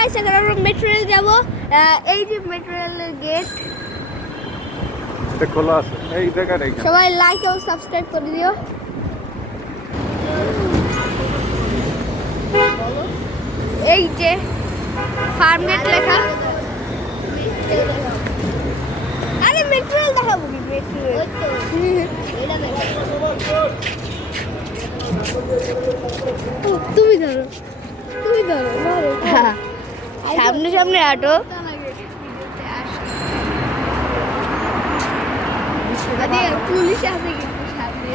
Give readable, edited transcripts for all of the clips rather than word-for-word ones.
Guys, এখন আমরা metro rail যাবো। এই যে মেট্রো রেলের গেট, এটা খোলা আছে এই জায়গাটা। সবাই লাইক এবং সাবস্ক্রাইব করে দিও। এই যে ফার্ম গেট লেখা। আরে মেট্রো রেল দেখাবো কি? মেট্রো রেল তুমি ধরো, তুমি ধরো, ধরো। সামনে সামনে হাঁটো। পুলিশ আছে কিন্তু সামনে,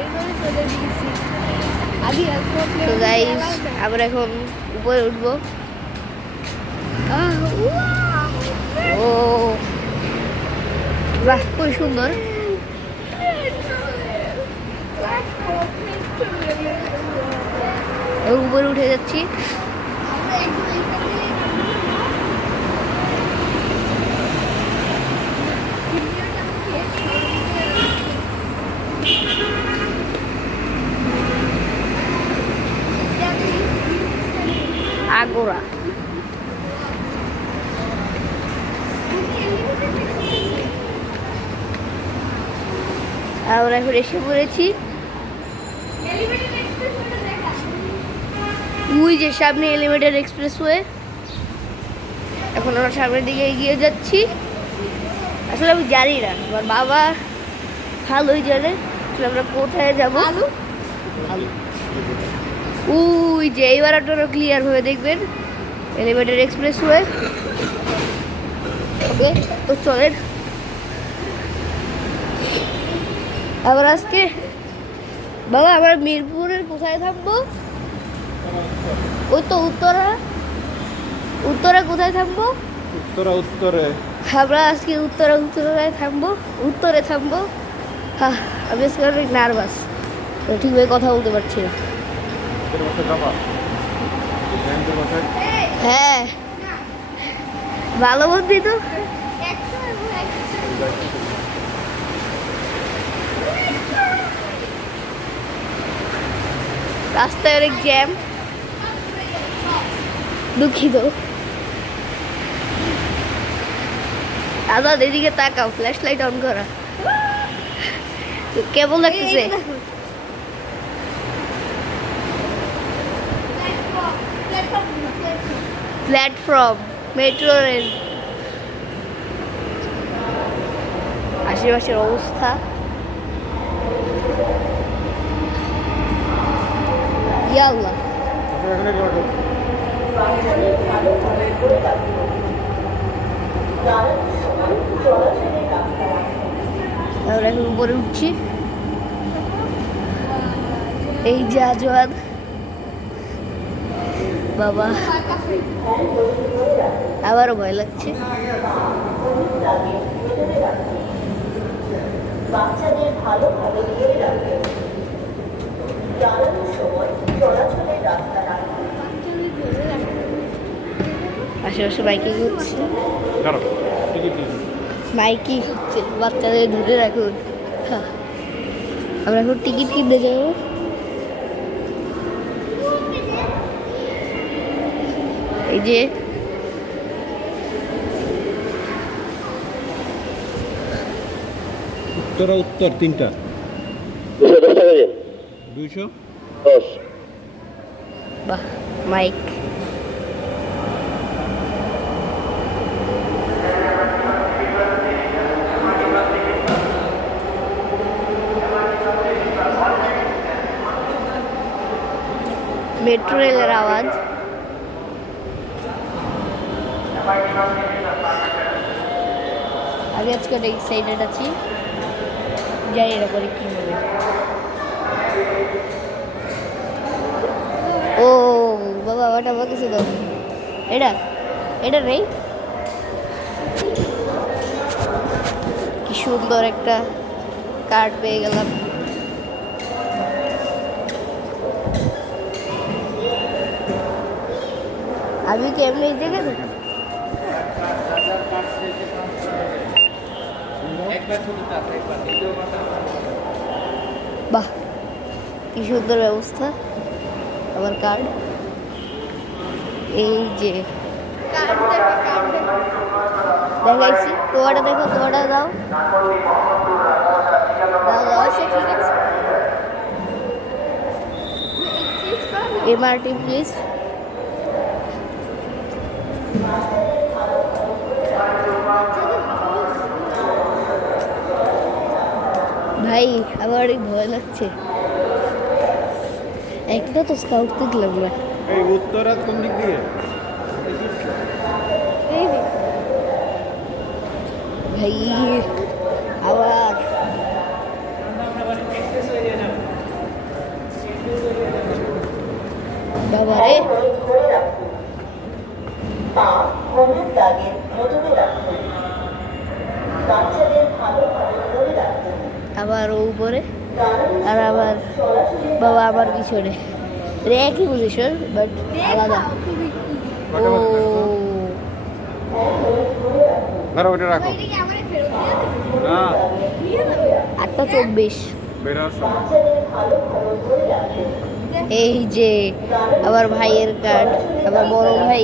তো গাইস আমরা এখন উপরে উঠবো। ও বাহ, খুব সুন্দর। উপরে উঠে যাচ্ছি। আগোরা আমরা এখন এসে পড়েছি। ওই যে সামনে এলিভেটেড এক্সপ্রেসওয়ে। এখন আমরা সামনের দিকে এগিয়ে যাচ্ছি। আসলে আমি জানি না, আমার বাবা ভালোই জানে আমরা কোথায় যাবো। ওই যে এইবার আপনারা ক্লিয়ার হয়ে দেখবেন এলিভেটেড এক্সপ্রেসওয়ে। ওকে, তো চলেন। আবার আজকে বাবা আমরা মিরপুরের কোথায় থাকবো? ওই তো উত্তরা। উত্তরা কোথায় থাকবো? উত্তরে আমরা আজকে উত্তরায় থাকবো, উত্তরে থাকবো। হ্যাঁ, আমি আজকে অনেক নার্ভাস, ঠিকভাবে কথা বলতে পারছি না। হ্যাঁ, ভালো বুদ্ধি তো। রাস্তায় অনেক জ্যাম, দুঃখিত। আজাদ এদিকে তাকাও, ফ্ল্যাশ লাইট অন করা। কেমন লাগতেছে? প্ল্যাটফর্ম, মেট্রো রেল, আশেপাশের অবস্থা। ইয়াল্লাহ, আমরা এখন উপরে উঠছি। এই যে আজওয়াদ বাবা, আবারও ভয় লাগছে। বাচ্চাদের ভালোভাবে ধরে রাখবেন। চালানোর সময় চলাচলের রাস্তা রাখবেন। আশেপাশে বাইকিং হচ্ছে, বাইকিং হচ্ছে, বাচ্চাদের ধরে রাখুন। হ্যাঁ, আমরা এখন টিকিট কিনতে যাবো। এই যে উত্তর 3টা 210। বাহ, মাইক। মেট্রো রেলের আওয়াজ। আমি আজকে অনেক এক্সাইটেড আছি, জানি না পরে কি হবে। ও বাবা, ওটা আমার কিছু দাও। এটা এটা নেই। কি সুন্দর একটা কার্ড পেয়ে গেলাম। আমি কি এমনি দেখে বাহ, কি সুন্দর ব্যবস্থা। আমার কার্ড এই যে দেখাইছি, তোয়াটা দেখো, তোয়াটা দাও দাও দাও। MRT please. ভাই আমার অনেক ভয় লাগছে, একটা তো স্কাউট দেখলাম না। এই উত্তরা কোন দিক দিয়ে? ভাই আবার বাবা রে, ধরে রাখুন। পা হলুদ দাগের নজরে রাখুন। বাচ্চাদের ভালোভাবে ধরে রাখুন। আবার ও উপরে কারণ আর আবার সরাসরি বাবা আমার পিছনে, এটা একই পজিশন বাট আলাদা। ও ধরো ওটা রাখো। না 8:24। বেরার সময় বাচ্চাদের ভালোভাবে ধরে রাখুন। এই যে আমার ভাইয়ের কার্ড, আমার বড় ভাই,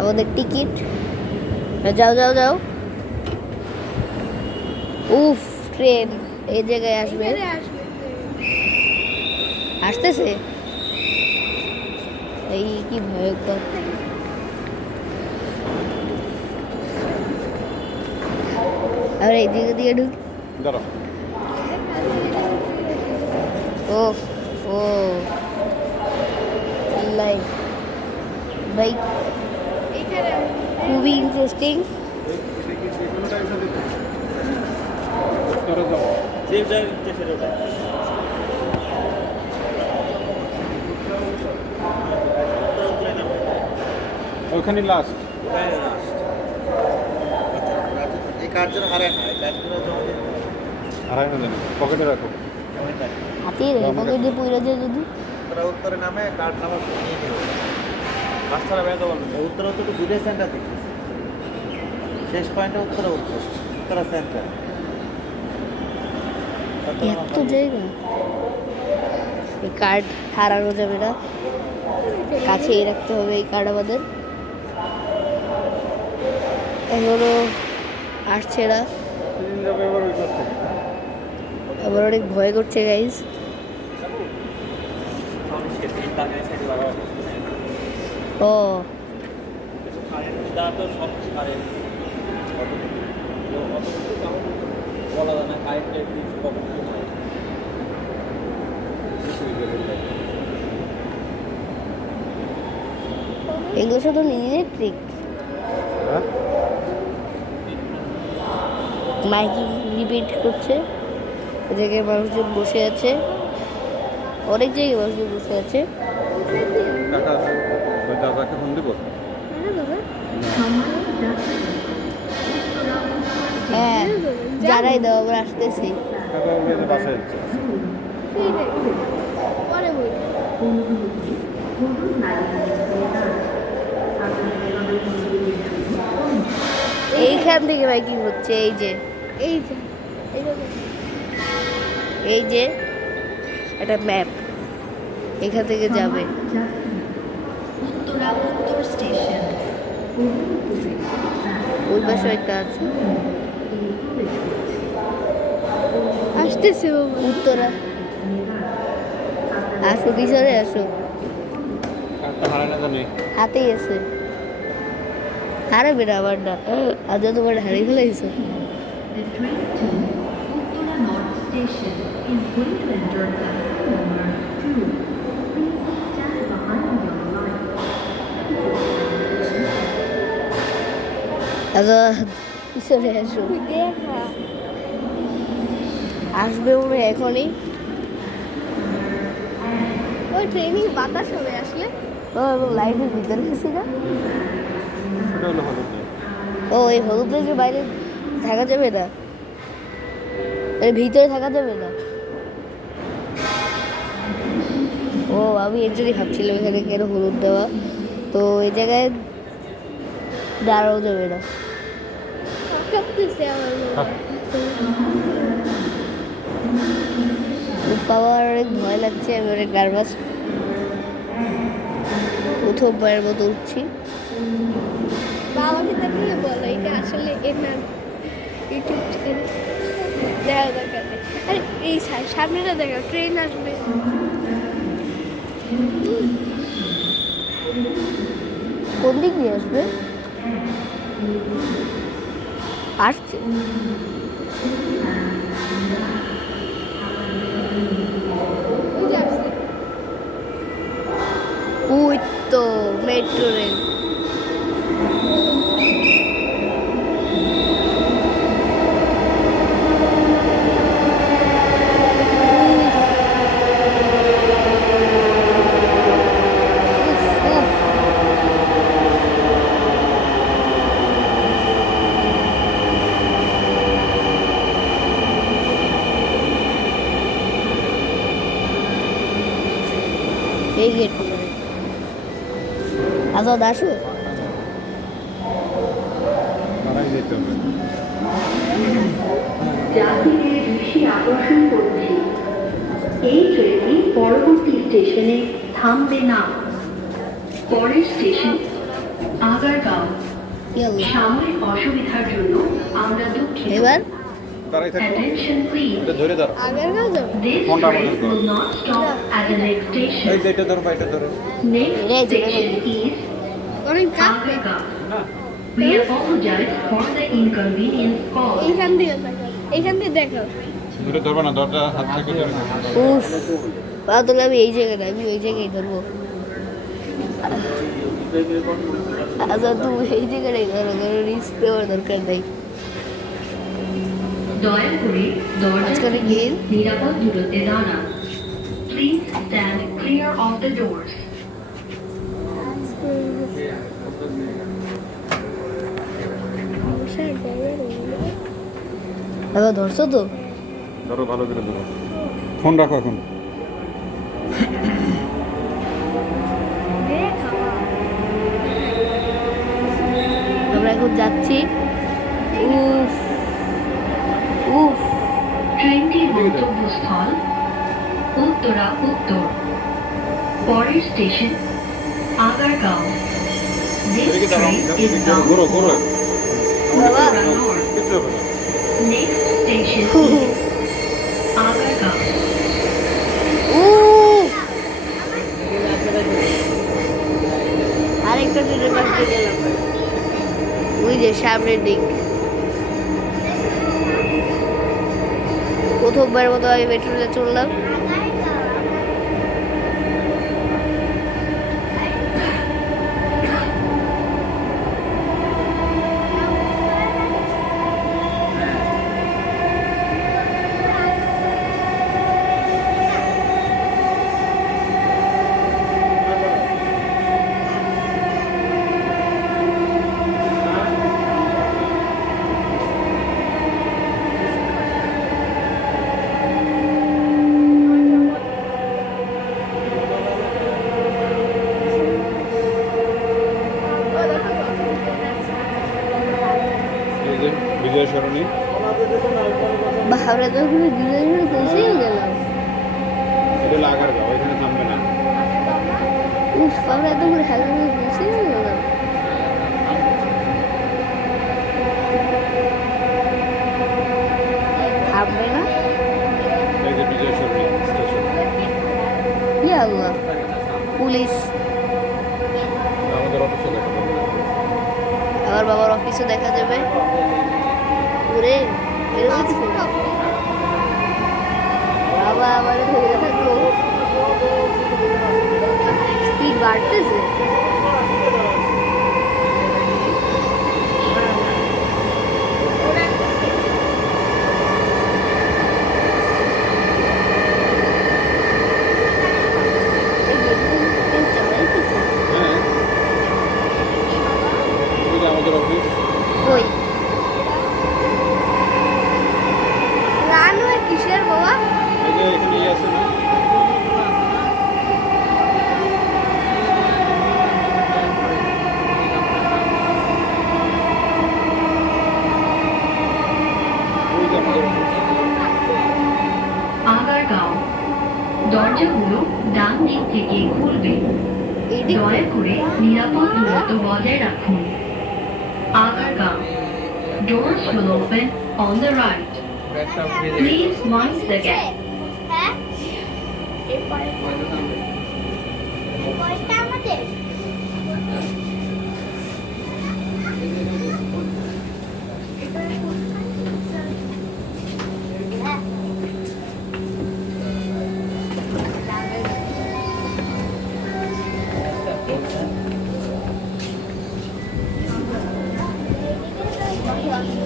আমাদের টিকিট। যাও যাও যাও। উফ, ট্রেন এই জায়গায় আসবে, আসতেছে। এই কি ভয়ঙ্কর। আর এই দিকে দিয়ে ঢুক। ধরো। ও ও লাইক ভাই খুবই ইন্টারেস্টিং। উত্তরা যাও। ওখানে লাস্ট। এই কার্ড যেন হারায় না, এই কার্ডগুলো জমা দিয়ে আড়াই না জানি, পকেটে রাখো। হাতিয়ে রে পকেটে পুইরা যায় যদি। তারা উত্তরে নামে কার্ড নাম্বার নিয়ে নেবে। রাস্তাটা বেরোতে বলবেন উত্তরা তো দুটো সেন্টার দেখতেছি, শেষ পয়েন্টে উত্তরা উত্তরা সেন্টার। এত জায়গা, এই কার্ড হারানো যাবে না, কাছেই রাখতে হবে এই কার্ড আমাদের। এখনো আসছে না, সেদিন যাবে এবার ওই পাশে। আমার অনেক ভয় করছে গাইজ। ও বলা যায় না কারেন্টের কখন কি হয়। এগুলো শুধু নিজেদের ট্রিক। হ্যাঁ? মাইকি রিপিট করছে, ওই জায়গায় মানুষজন বসে আছে, অনেক জায়গায় মানুষজন বসে আছে। কাকা ওই দাদাকে ফোন দিব। হ্যাঁ জানাই দাও আমরা আসতেছি। কাকা ওই যে বাসায় যাচ্ছে। এইখান থেকে মাইকিং হচ্ছে, এই যে এই যে একটা ম্যাপ, এখান থেকে যাবে। ওই পাশে একটা আছে, আসতেছে উত্তরা। আসো পিছনে আসো, কাকটা হারায় না জানি। হাতেই আছে। হারাবে না আবার না, আজ তোমার হারিয়ে ফেলাইছো। The train to Uttara North Station is going to enter platform number 2. Please stand behind your line. আচ্ছা পিছনে আসো, আসবে মনে হয় এখনই। ওই ট্রেনিং বাতাস হবে আসলে। ও এবং লাইটের ভিতরে গেছি না। ওটা হলো হলুদ দিয়ে। ও এই হলুদ লাইটের বাইরে থাকা যাবে না, এর ভিতরে থাকা যাবে না। ও আমি এর জন্যই ভাবছিলাম এখানে কেন হলুদ দেওয়া, তো এই জায়গায় দাঁড়াও যাবে না। আমার অনেক ভয় লাগছে, আমি অনেক নার্ভাস, প্রথমবারের মতো উঠছি। বাবাকে দেখলে বলো এটা আসলে এনার ইউটিউব চ্যানেল দেখা দরকার নেই। আরে এই সামনেটা দেখো ট্রেন আসবে। কোন দিক দিয়ে আসবে? আসছে। ওই তো মেট্রো রেল। এই গেট খুলে আজাদ আসো। পাড়ায় যেতে হবে। যাত্রীদের দৃষ্টি আকর্ষণ করছি, এই ট্রেনটি পরবর্তী স্টেশনে থামবে না। পরের স্টেশন আগারগাঁও। সাময়িক অসুবিধার জন্য আমরা দুঃখিত। এবার দাঁড়াই থাকো। Attention please. এটা ধরে দাঁড়াও। আগের গাও যাও। This Honda train Motorcycle. will not stop at the next এই station. যে এটা ধরো, এটা ধরো। Next Red, station red. is অনেক কাঁপবে। Agargaon. না We apologize for the inconvenience caused. এইখান দিয়ে দেখো, এইখান দিয়ে দেখো। ধরে ধরবা না, দরজা হাত থেকে ধরে ধরো। উফ বাবা তাহলে আমি এই জায়গায় না, আমি ওই জায়গায় ধরবো। আচ্ছা তুমি এই জায়গাটাই ধরো, কারণ রিস্ক দেওয়ার দরকার নেই। দয়া করে দরজা মাঝখানে গিয়ে নিরাপদ দূরত্বে দাঁড়ান। Please stand clear of the doors. বাবা ধরছো তো? ধরো, ভালো করে ধরো। ফোন রাখো এখন। আমরা এখন যাচ্ছি। উফ উফ ট্রেনটির গন্তব্যস্থল উত্তরা উত্তর। পরের স্টেশন আগারগাঁও। This এদিকে দাঁড়াও, train is এদিকে bound ঘোরো, for ঘোরো। বাবা Uttara North. কিছু হবে না। Next station is Agargaon. উফ আরেকটা ট্রেনের পাশে গেলাম, ওই যে সামনের দিক। প্রথমবার মতো আমি মেট্রোতে চললাম। এই যে বিজয় সরণি। আমরা তো ওখানে ধীরে ধীরে পৌঁছেও গেলাম। এটা হলো আগারগাঁও, এখানে থামবে না। উফ আমরা এত করে হালকা করে পৌঁছেও গেলাম। থামবে না। এই যে বিজয় সরণি স্টেশন। ইয়া আল্লাহ, পুলিশ। আমাদের অফিসে দেখা যাবে। আমার বাবার অফিসও দেখা যাবে। ওরে এরকম কিছু বাবা আমাদের ধরে থাকলো। স্পিড বাড়তেছে। হ্যাঁ, ওই যে আমাদের অফিস। ওই রানওয়ে কিসের বাবা? এই যে এখানেই আছে না। ওই যে আমাদের অফিস। আগারগাঁও। দরজাগুলো ডান দিক থেকে খুলবে। এইদিক দয়া করে নিরাপদ দূরত্ব বজায় রাখুন Agargaon doors will open on the right please mind the gap হ্যাঁ এরপরে পয়সা আমাদের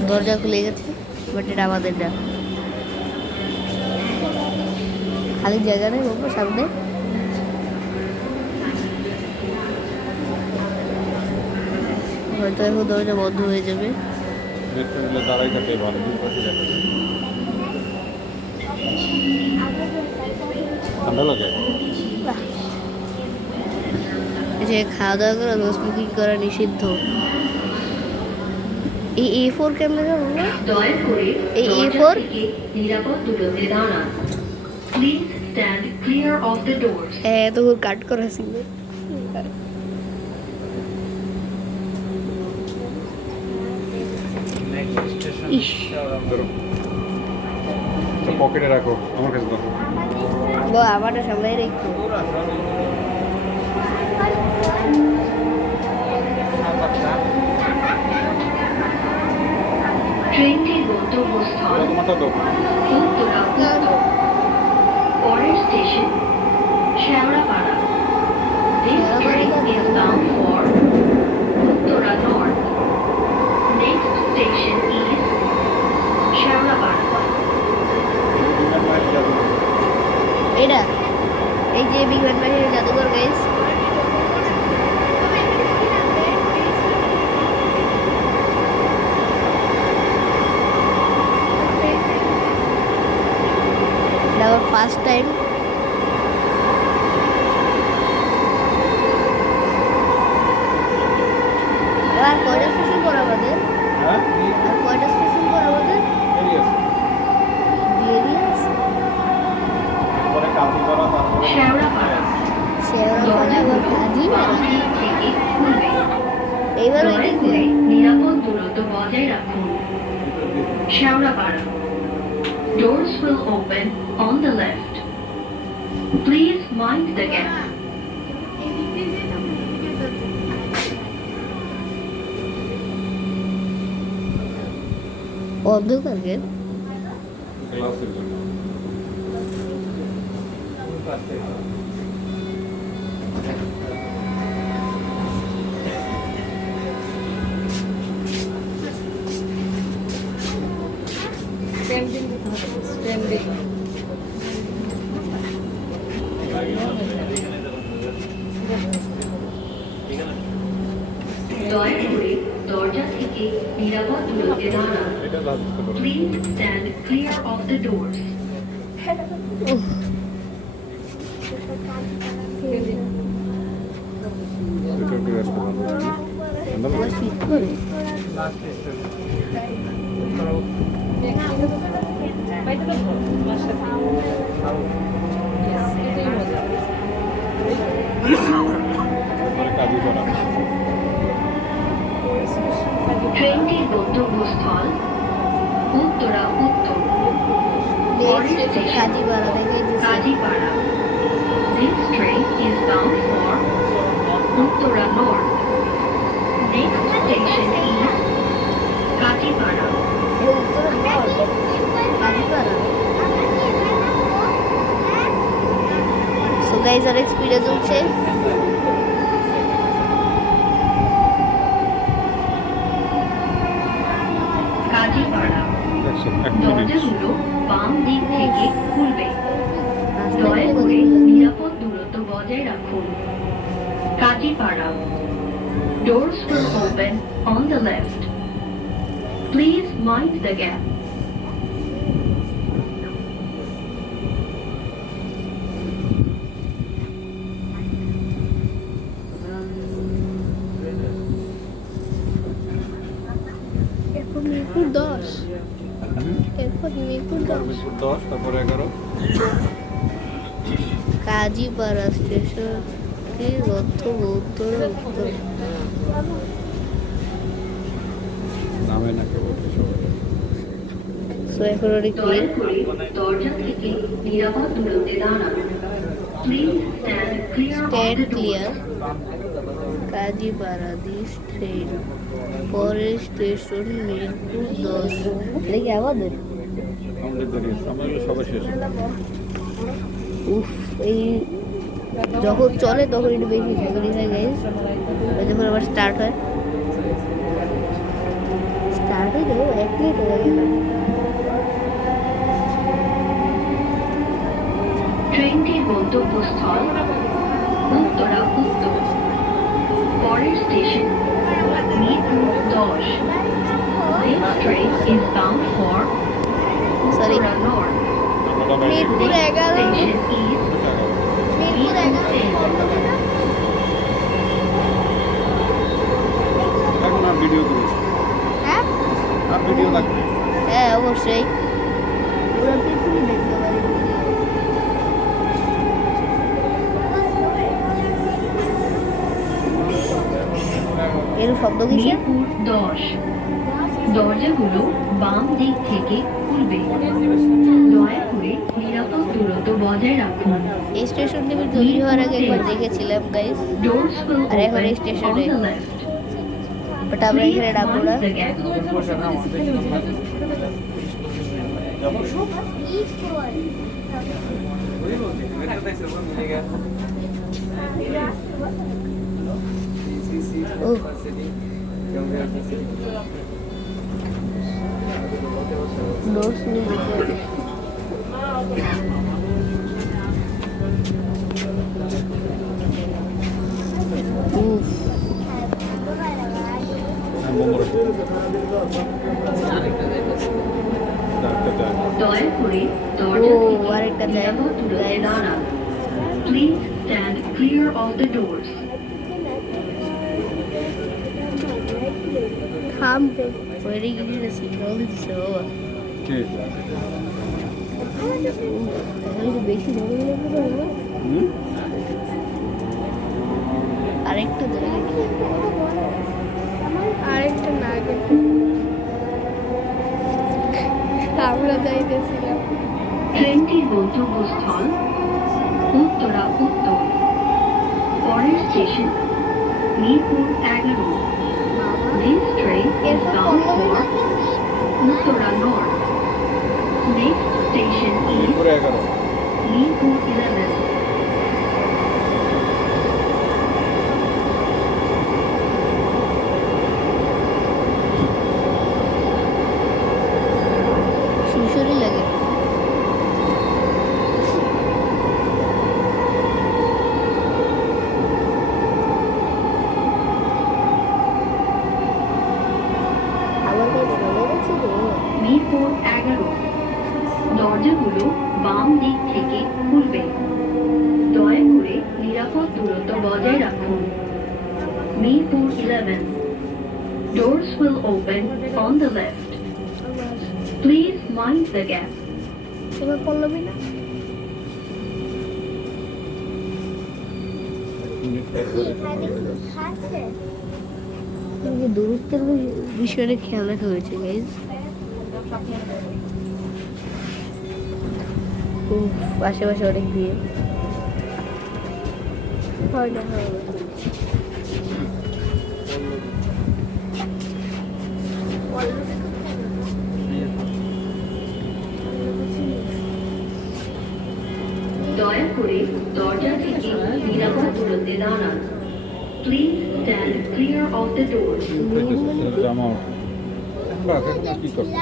দরজা খুলে গেছে বাট এটা আমাদের না খালি জায়গা নেই বাবা সামনে হয়তো এখন দরজা বন্ধ হয়ে যাবে দেখতে গেলে দাঁড়াই থাকে ভালো ঠান্ডা লাগে এই যে খাওয়া দাওয়া করা স্মোকিং করা নিষিদ্ধ এই A4 ক্যামেরা বলো দয়া করে এই দরজা A4 থেকে নিরাপদ দূরত্বে দাঁড়ান please stand clear of the doors হ্যাঁ তো কাট করা ছিল ইস পকেটে রাখো আমার কাছে দাও আমারটা সামনে রেখো ট্রেনটির গন্তব্যস্থল তোমারটা দাও উত্তরা উত্তর পরের station Shewrapara This train is bound for Uttora North. Next station is Shewrapara এটা এই যে বিজ্ঞান বাহিনীর জাদুঘর গাইস এটা আমার ফার্স্ট টাইম এবার কয়টা স্টেশন পর আমাদের হ্যাঁ আর কয়টা স্টেশন পর আমাদের এই আছে দিয়ে দিয়েছে পরে কাজী করা তারপরে শ্যাওড়াপাড়া শেওড়াপাড়া কাজী বাম দিক থেকে খুলবে এইবার ওই দয়া দিকে করে নিরাপদ দূরত্ব বজায় রাখুন Shewrapara Doors will open on the left. Please mind the gap. অন্ধকার গেট ক্লাসের জন্য দয়া করে দরজা থেকে নিরাপদ দূরত্বে দাঁড়ান এটা লাস্ট করো please stand clear of the doors এটা কি রেস্ট করো ঠান্ডা লাগে শীত করে পরে কাজী করা ট্রেনটির গন্তব্যস্থল উত্তরা উত্তর কাজীপাড়া দেখে Kazipara This train is bound for Uttora North. Next station is Kajipara. So guys আর স্পিডে চলছে Kajipara. এক মিনিট দরজাগুলো বাম দিক থেকে খুলবে দয়া করে নিরাপদ দূরত্ব বজায় রাখুন Kazipara Doors will open on the left. Please mind the gap. এরপর মিরপুর 10 এরপর মিরপুর 10 10 তারপরে 11 কাজীপাড়া স্টেশন ট্রেনটির গন্তব্য উত্তরে উত্তর। নামে না কেবল সবাই। সো এখন অনেক দয়া করে দরজা থেকে নিরাপদ দূরত্বে দাঁড়ান। Please stand clear of stand the clear. Door. Kazipara this train পরের স্টেশন মিরপুর 10। এটা কি আমাদের? আমাদের দাঁড়িয়েছে, আমাদের সবাই শেষ। উফ, এই যখন চলে তখন একটু বেশি ঝাঁকুনি হয় গাইজ, যখন আবার স্টার্ট হয় তো 1 মিনিট লাগে না। ট্রেনটির গন্তব্যস্থল উত্তরা উত্তর। পরের station Mirpur 10। This train is bound for sorry, Uttara North. Mirpur 11, Station is Mirpur 11। এখন আর ভিডিও করবো, হ্যাঁ আর ভিডিও লাগবে। হ্যাঁ অবশ্যই, পুরো পৃথিবী দেখতে পারি ভিডিও। এর শব্দ কিসের? মিরপুর 10। দরজাগুলো বাম দিক থেকে খুলবে। দয়া করে নিরাপদ দূরত্ব বজায় রাখুন। এই স্টেশনটি আমি তৈরি হওয়ার আগে একবার দেখেছিলাম গাইজ, Doors will আর এখন এই open on স্টেশনে, the left. বাট আমরা Please এখানে নামবো না। mind the gap. উফ, doors will open. উফ, হ্যাঁ, মোমোর একটা যায়। দয়া করে দরজা ও, থেকে আরেকটা যায়। নিরাপদ দূরত্বে Guys. দাঁড়ান। Please stand clear of the doors. থামবে ওইটা গিয়ে সিগন্যাল দিচ্ছে বাবা। কে? তাহলে তো বেশি ধরে লাগবে না বাবা। হুম? আরেকটা ধরে নাকি? আরেকটা না কিন্তু আমরা যাইতেছিলাম। ট্রেনটির গন্তব্যস্থল উত্তরা উত্তর। পরের station Mirpur 11। This train is bound for Uttara North. Next station is Mirpur 11। Mirpur 11. সুরসুরি লাগে। আমার কাছে ফোনে গেছে তো মিরপুর 11। দরজাগুলো বাম দিক থেকে খুলবে। দয়া করে নিরাপদ দূরত্ব বজায় রাখুন। Mirpur 11. Doors will open on the left. Please mind the gap. তোমার পল্লবী না? এই যে দূরত্বের বিষয়টা খেয়াল রাখা হয়েছে গাইজ। আশেপাশে অনেক ভিড় হয় না, হয় না। দয়া করে দরজা থেকে নিরাপদ দূরত্বে দাঁড়ান। Please stand clear of the doors. জামা বাস এখন আর কি করবো?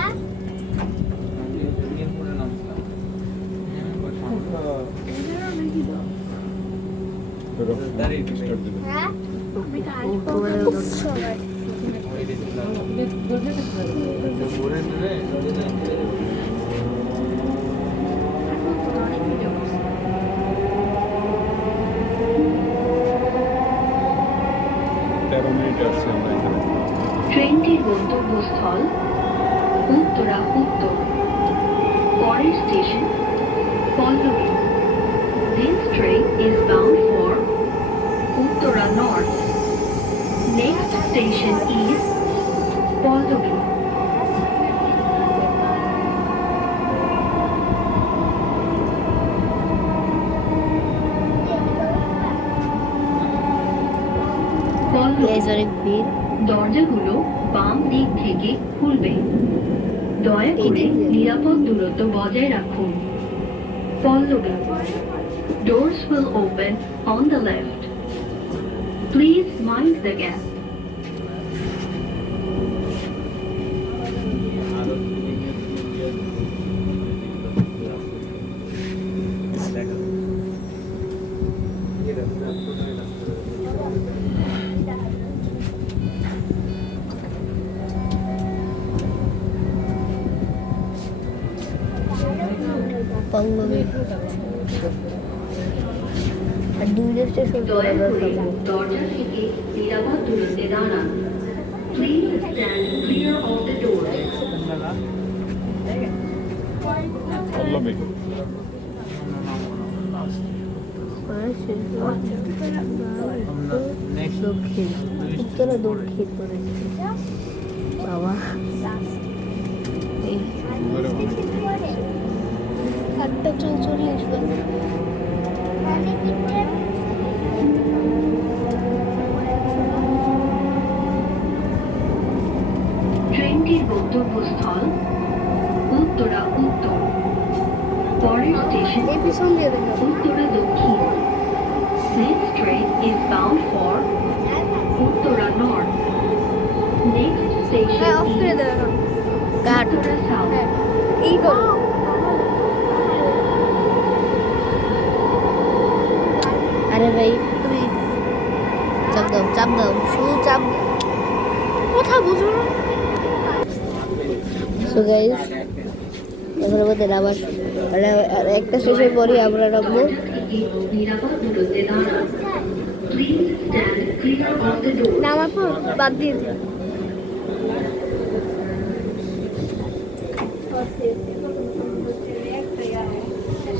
স্টার্ট দিবে। আসছি আমরা এখানে। ট্রেনটির গন্তব্যস্থল উত্তরা উত্তর। পরের station Pallabi. This train is bound for Uttara North. Next station is Poldovi. Poldovi. Guys অনেক ভিড়। দরজাগুলো বাম দিক থেকে খুলবে। দয়া করে নিরাপদ দূরত্ব বজায় রাখুন। Pallavi, doors will open on the left. Please mind the gap. Pallavi আর দুইটা স্টেশন দয়া করে দরজা থেকে নিরাপদ দূরত্বে দাঁড়ান। Please stand clear of the doors. Pallavi দক্ষিণ উত্তরা দক্ষিণ করে বাবা এই 8:44 বাজে। ট্রেনটির গন্তব্যস্থল উত্তরা উত্তর। পরের স্টেশন এই পিছন দিয়ে দেখো উত্তরা দক্ষিণ। This train is bound for Uttara North. Next station হ্যাঁ অফ করে is দেবে এখন কাট Uttara South. হ্যাঁ এই করো আরে ভাই তুমি চাপ দাও শুধু চাপ কথা বুঝো না সো গাইস এখন আমাদের আবার আর একটা স্টেশন পরই আমরা নামবো নিরাপদ দূরত্বে দাঁড়ান। Please stand clear of the doors. নামার পর বাদ দিয়ে দিই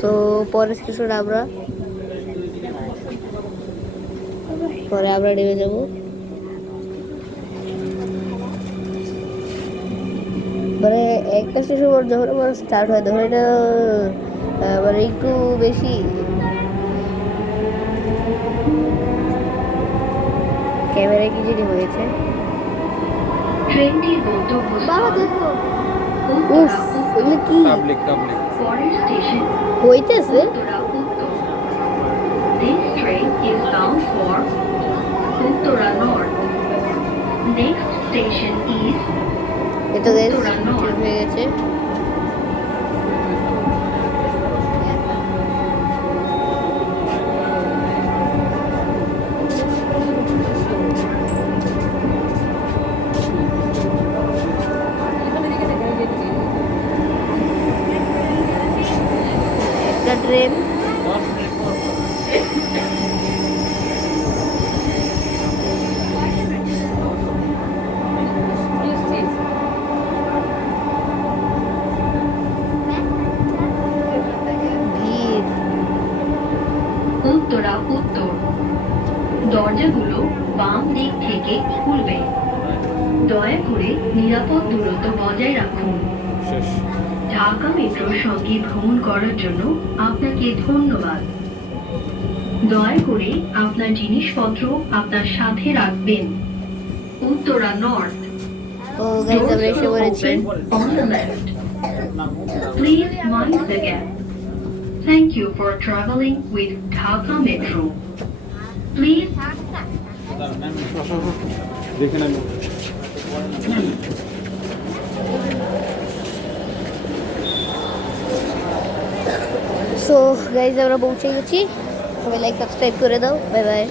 সো পরের স্টেশন পরে আমরা নেমে যাব মানে একটা স্টেশন পর যখন আমার স্টার্ট হয় তখন এটা মানে একটু বেশি ক্যামেরায় কি জানি হয়েছে ট্রেনটির গন্তব্যস্থল দেখো উত্তরা এগুলো কি পাবলিক পরের স্টেশন হইতেছে Uttara Uttar. This train is bound for Uttara North. Next station is এটা গাইস উত্তরা নয়। হয়ে গেছে একটা ট্রেন ভিড় উত্তরা উত্তর। দরজাগুলো বাম দিক থেকে খুলবে। দয়া করে নিরাপদ দূরত্ব বজায় রাখুন। শেষ ঢাকা মেট্রোর সঙ্গে ভ্রমণ করার জন্য আপনাকে ধন্যবাদ। দয়া করে আপনার জিনিসপত্র আপনার সাথে রাখবেন। উত্তরা নর্থ। ও গাইস আমরা এসে পড়েছি On the left. Please mind the gap. Thank you for traveling with Dhaka Metro. Please দেখে নেব সো গাইস আমরা পৌঁছে গেছি সবাই লাইক সাবস্ক্রাইব করে দাও বাই বাই